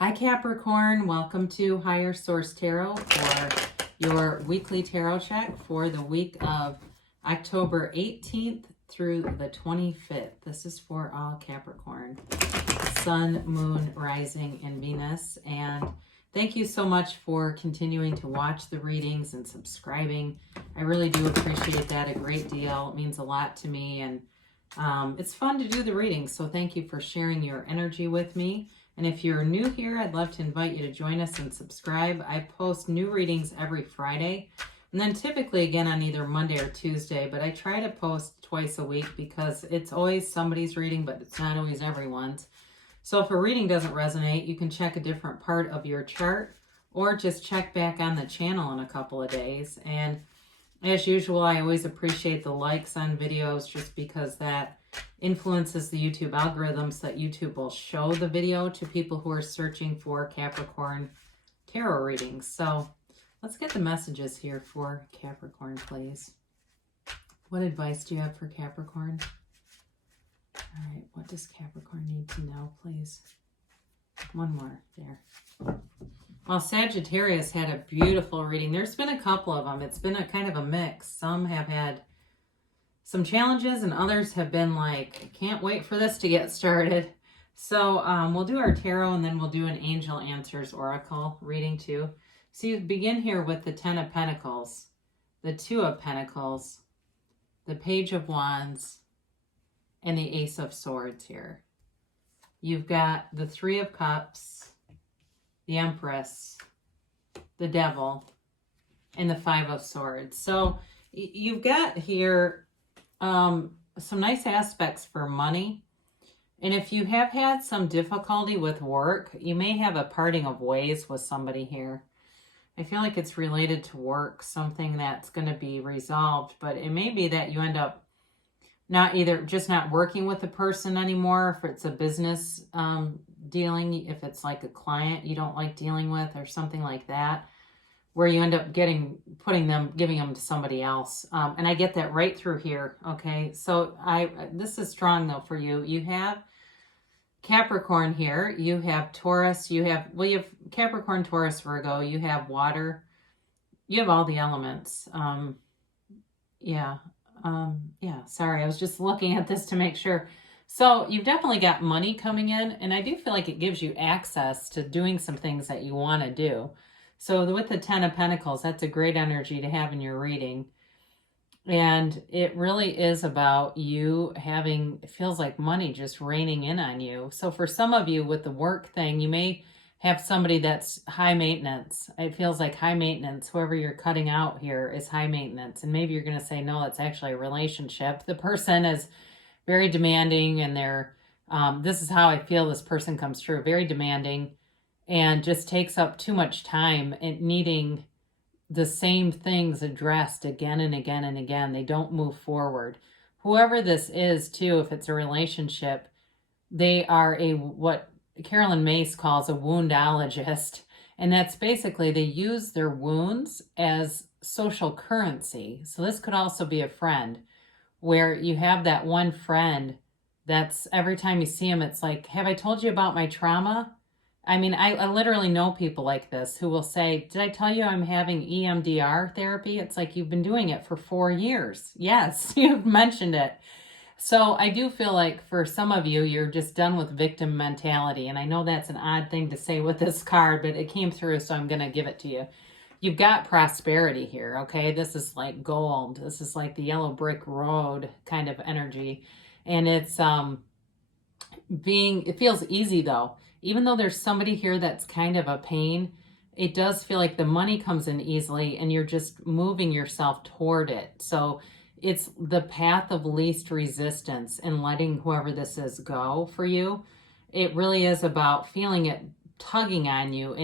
Hi Capricorn, welcome to Higher Source Tarot for your weekly tarot check for the week of October 18th through the 25th. This is for all Capricorn, Sun, Moon, Rising, and Venus. And thank you so much for continuing to watch the readings and subscribing. I really do appreciate that a great deal. It means a lot to me, and it's fun to do the readings. So thank you for sharing your energy with me. And if you're new here, I'd love to invite you to join us and subscribe. I post new readings every Friday, and then typically again on either Monday or Tuesday, but I try to post twice a week because it's always somebody's reading, but it's not always everyone's. So if a reading doesn't resonate, you can check a different part of your chart or just check back on the channel in a couple of days. And as usual, I always appreciate the likes on videos just because that influences the YouTube algorithm so that YouTube will show the video to people who are searching for Capricorn tarot readings. So let's get the messages here for Capricorn, please. What advice do you have for Capricorn? All right, what does Capricorn need to know, please? One more there. Well, Sagittarius had a beautiful reading. There's been a couple of them. It's been a kind of a mix. Some have had some challenges and others have been like, can't wait for this to get started. So we'll do our tarot and then we'll do an Angel Answers Oracle reading too. So you begin here with the Ten of Pentacles, the Two of Pentacles, the Page of Wands, and the Ace of Swords here. You've got the Three of Cups, the Empress, the Devil, and the Five of Swords. So you've got here some nice aspects for money. And if you have had some difficulty with work, you may have a parting of ways with somebody here. I feel like it's related to work, something that's going to be resolved, but it may be that you end up not working with the person anymore, if it's a business dealing, if it's like a client you don't like dealing with or something like that, where you end up giving them to somebody else. And I get that right through here. Okay. So this is strong though for you. You have Capricorn here. You have Taurus. You have Capricorn, Taurus, Virgo. You have water. You have all the elements. Sorry. I was just looking at this to make sure. So you've definitely got money coming in, and I do feel like it gives you access to doing some things that you want to do. So with the Ten of Pentacles, that's a great energy to have in your reading. And it really is about you having, it feels like money just raining in on you. So for some of you with the work thing, you may have somebody that's high maintenance. It feels like high maintenance. Whoever you're cutting out here is high maintenance. And maybe you're going to say, no, it's actually a relationship. The person is very demanding, and they're, this is how I feel this person comes through, very demanding, and just takes up too much time and needing the same things addressed again and again and again. They don't move forward. Whoever this is too, if it's a relationship, they are what Carolyn Mace calls a woundologist. And that's basically, they use their wounds as social currency. So this could also be a friend, where you have that one friend that's every time you see him, it's like, have I told you about my trauma? I mean, I literally know people like this who will say, did I tell you I'm having EMDR therapy? It's like, you've been doing it for 4 years. Yes, you've mentioned it. So I do feel like for some of you, you're just done with victim mentality. And I know that's an odd thing to say with this card, but it came through, so I'm going to give it to you. You've got prosperity here, okay? This is like gold. This is like the yellow brick road kind of energy. And it's it feels easy though. Even though there's somebody here that's kind of a pain, it does feel like the money comes in easily and you're just moving yourself toward it. So it's the path of least resistance and letting whoever this is go for you. It really is about feeling it tugging on you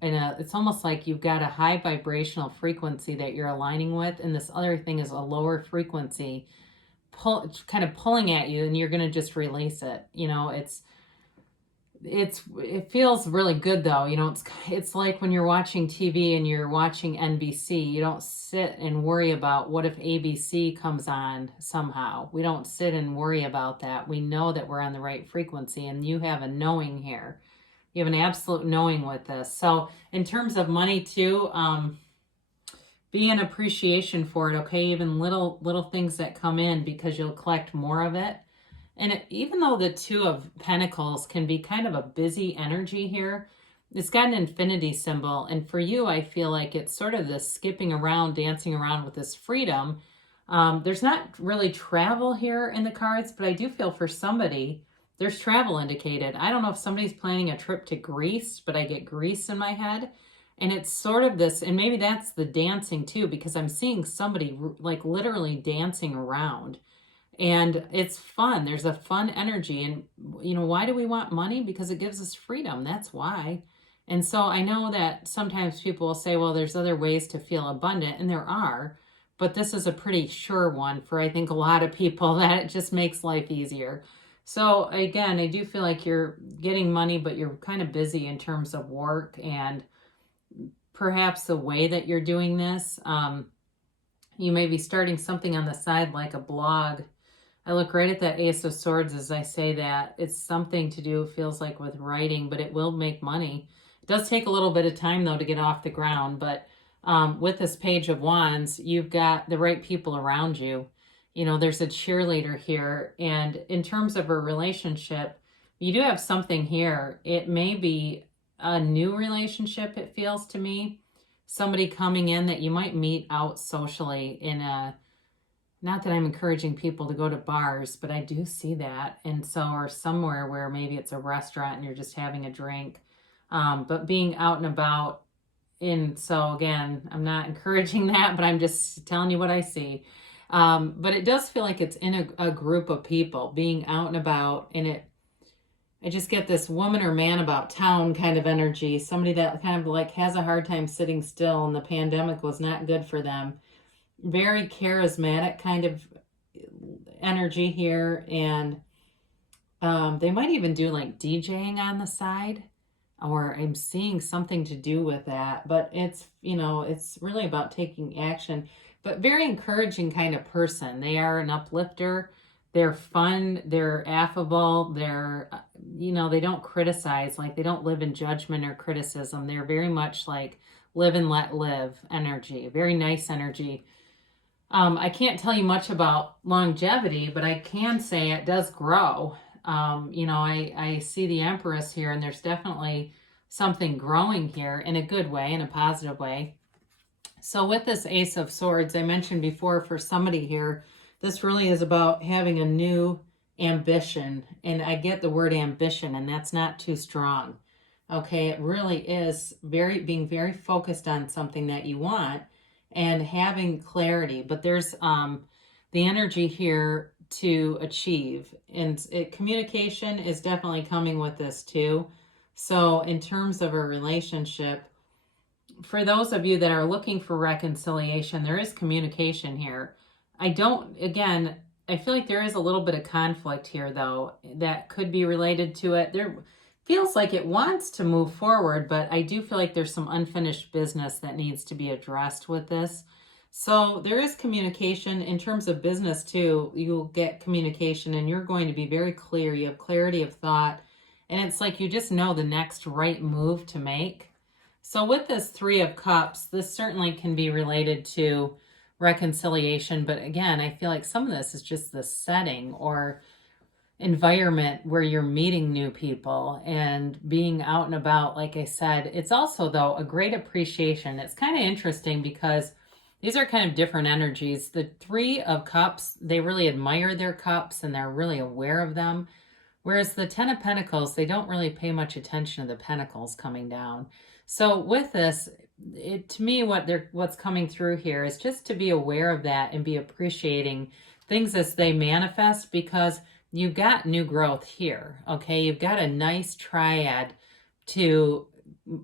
it's almost like you've got a high vibrational frequency that you're aligning with, and this other thing is a lower frequency kind of pulling at you, and you're going to just release it. You know, it feels really good though. You know, it's like when you're watching TV and you're watching NBC, you don't sit and worry about what if ABC comes on somehow. We don't sit and worry about that. We know that we're on the right frequency, and you have a knowing here. You have an absolute knowing with this. So in terms of money too, be an appreciation for it, okay? Even little things that come in, because you'll collect more of it. And even though the Two of Pentacles can be kind of a busy energy here, it's got an infinity symbol. And for you, I feel like it's sort of this skipping around, dancing around with this freedom. There's not really travel here in the cards, but I do feel for somebody, there's travel indicated. I don't know if somebody's planning a trip to Greece, but I get Greece in my head. And it's sort of this, and maybe that's the dancing too, because I'm seeing somebody like literally dancing around. And it's fun. There's a fun energy. And, you know, why do we want money? Because it gives us freedom. That's why. And so I know that sometimes people will say, well, there's other ways to feel abundant, and there are. But this is a pretty sure one for, I think, a lot of people, that it just makes life easier. So again, I do feel like you're getting money, but you're kind of busy in terms of work and perhaps the way that you're doing this. You may be starting something on the side like a blog. I look right at that Ace of Swords as I say that. It's something to do, it feels like, with writing, but it will make money. It does take a little bit of time, though, to get off the ground. But with this Page of Wands, you've got the right people around you. You know, there's a cheerleader here. And in terms of a relationship, you do have something here. It may be a new relationship, it feels to me. Somebody coming in that you might meet out socially in a... Not that I'm encouraging people to go to bars, but I do see that. And so, or somewhere where maybe it's a restaurant and you're just having a drink. But being out and about. And so again, I'm not encouraging that, but I'm just telling you what I see. But it does feel like it's in a group of people being out and about. And I just get this woman or man about town kind of energy. Somebody that kind of like has a hard time sitting still, and the pandemic was not good for them. Very charismatic kind of energy here. And they might even do like DJing on the side, or I'm seeing something to do with that. But it's, you know, it's really about taking action. But very encouraging kind of person. They are an uplifter. They're fun. They're affable. They're, you know, they don't criticize. Like, they don't live in judgment or criticism. They're very much like live and let live energy. Very nice energy. I can't tell you much about longevity, but I can say it does grow. You know, I see the Empress here, and there's definitely something growing here in a good way, in a positive way. So with this Ace of Swords, I mentioned before, for somebody here, this really is about having a new ambition. And I get the word ambition, and that's not too strong. Okay, it really is being very focused on something that you want and having clarity. But there's the energy here to achieve. And communication is definitely coming with this too. So in terms of a relationship, for those of you that are looking for reconciliation, there is communication here. I feel like there is a little bit of conflict here, though, that could be related to it. There feels like it wants to move forward, but I do feel like there's some unfinished business that needs to be addressed with this. So there is communication in terms of business too. You'll get communication, and you're going to be very clear. You have clarity of thought, and it's like you just know the next right move to make. So with this Three of Cups, this certainly can be related to reconciliation. But again, I feel like some of this is just the setting or environment where you're meeting new people and being out and about. Like I said, it's also, though, a great appreciation. It's kind of interesting because these are kind of different energies. The Three of Cups, they really admire their cups and they're really aware of them. Whereas the Ten of Pentacles, they don't really pay much attention to the pentacles coming down. So with this, to me, what's coming through here is just to be aware of that and be appreciating things as they manifest, because you've got new growth here, okay? You've got a nice triad to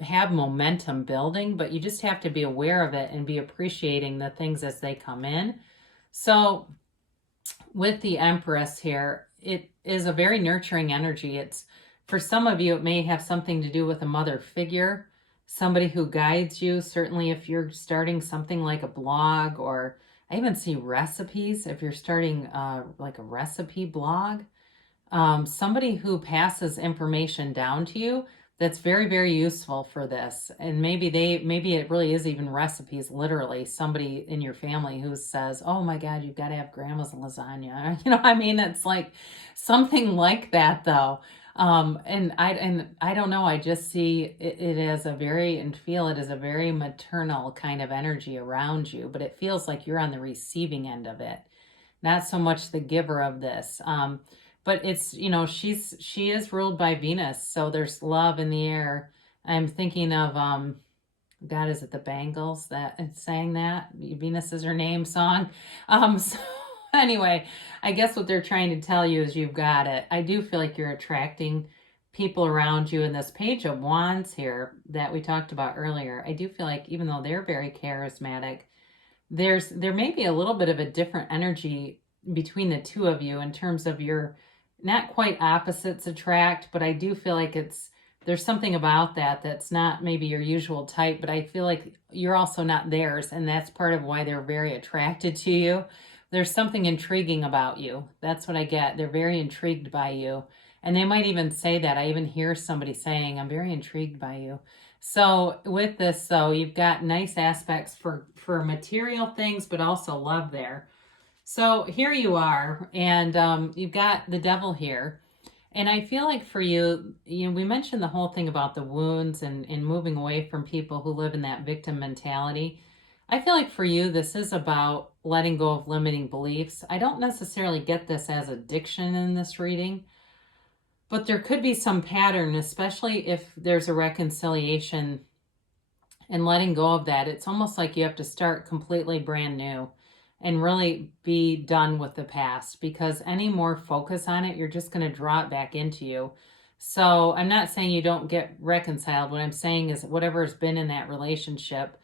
have momentum building, but you just have to be aware of it and be appreciating the things as they come in. So with the Empress here, it is a very nurturing energy. It's, for some of you, it may have something to do with a mother figure, somebody who guides you. Certainly if you're starting something like a blog, or I even see recipes, if you're starting like a recipe blog, somebody who passes information down to you. that's very, very useful for this. And maybe it really is even recipes, literally somebody in your family who says, oh my God, you've got to have grandma's lasagna. You know, I mean, it's like something like that though. And I don't know, I just see it as a very, and feel it as a very maternal kind of energy around you, but it feels like you're on the receiving end of it, not so much the giver of this. But it's, you know, she is ruled by Venus, so there's love in the air. I'm thinking of God, is it the Bangles that sang that? Venus is her name song. So anyway, I guess what they're trying to tell you is you've got it. I do feel like you're attracting people around you. In this Page of Wands here that we talked about earlier, I do feel like even though they're very charismatic, there may be a little bit of a different energy between the two of you in terms of your, not quite opposites attract, but I do feel like there's something about that that's not maybe your usual type, but I feel like you're also not theirs, and that's part of why they're very attracted to you. There's something intriguing about you. That's what I get. They're very intrigued by you. And they might even say that. I even hear somebody saying, I'm very intrigued by you. So with this, though, you've got nice aspects for material things, but also love there. So here you are, and you've got the Devil here. And I feel like for you, you know, we mentioned the whole thing about the wounds and moving away from people who live in that victim mentality. I feel like for you, this is about letting go of limiting beliefs. I don't necessarily get this as addiction in this reading, but there could be some pattern, especially if there's a reconciliation and letting go of that. It's almost like you have to start completely brand new and really be done with the past, because any more focus on it, you're just going to draw it back into you. So I'm not saying you don't get reconciled. What I'm saying is whatever has been in that relationship,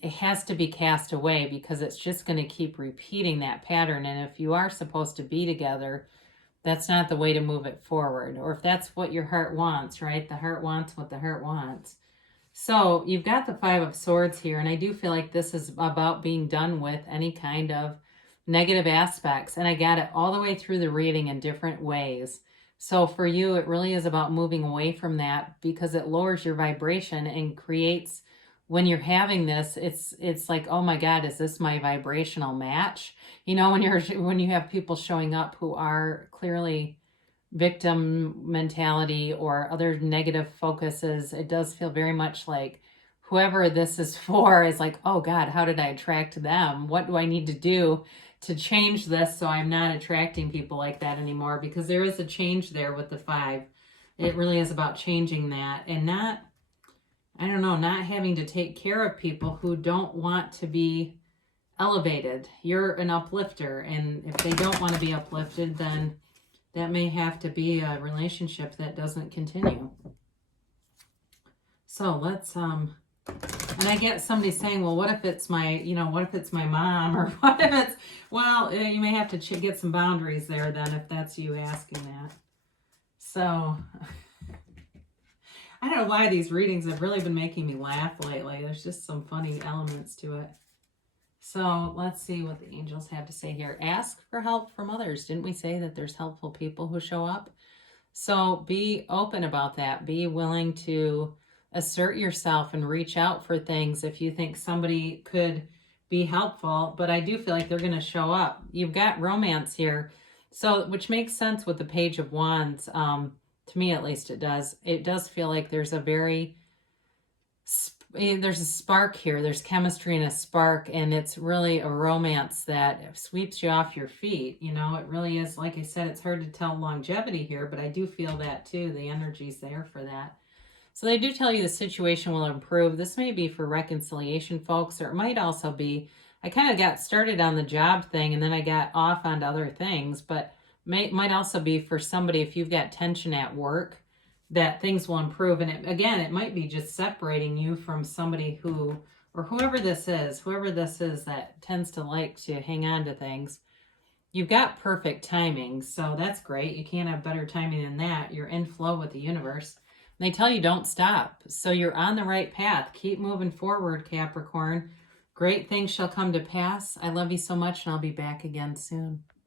it has to be cast away, because it's just going to keep repeating that pattern. And if you are supposed to be together, that's not the way to move it forward. Or if that's what your heart wants, right? The heart wants what the heart wants. So you've got the Five of Swords here, and I do feel like this is about being done with any kind of negative aspects. And I got it all the way through the reading in different ways. So for you, it really is about moving away from that, because it lowers your vibration and creates, when you're having this, it's like, oh my God, is this my vibrational match? You know, when you have people showing up who are clearly victim mentality or other negative focuses, it does feel very much like whoever this is for is like, oh God, how did I attract them? What do I need to do to change this so I'm not attracting people like that anymore? Because there is a change there with the five. It really is about changing that, and not, I don't know, not having to take care of people who don't want to be elevated. You're an uplifter, and if they don't want to be uplifted, then that may have to be a relationship that doesn't continue. So let's, and I get somebody saying, well, what if it's my, you know, what if it's my mom? Or what if it's, well, you may have to get some boundaries there then, if that's you asking that. So I don't know why these readings have really been making me laugh lately. There's just some funny elements to it. So let's see what the angels have to say here. Ask for help from others. Didn't we say that there's helpful people who show up? So be open about that. Be willing to assert yourself and reach out for things if you think somebody could be helpful. But I do feel like they're going to show up. You've got romance here, so which makes sense with the Page of Wands. To me, at least, it does. It does feel like there's there's a spark here. There's chemistry and a spark, and it's really a romance that sweeps you off your feet. You know, it really is. Like I said, it's hard to tell longevity here, but I do feel that too. The energy's there for that. So they do tell you the situation will improve. This may be for reconciliation, folks, or it might also be, I kind of got started on the job thing and then I got off onto other things, but might also be for somebody, if you've got tension at work, that things will improve. And it might be just separating you from somebody who, or whoever this is that tends to like to hang on to things. You've got perfect timing, so that's great. You can't have better timing than that. You're in flow with the universe. And they tell you don't stop. So you're on the right path. Keep moving forward, Capricorn. Great things shall come to pass. I love you so much, and I'll be back again soon.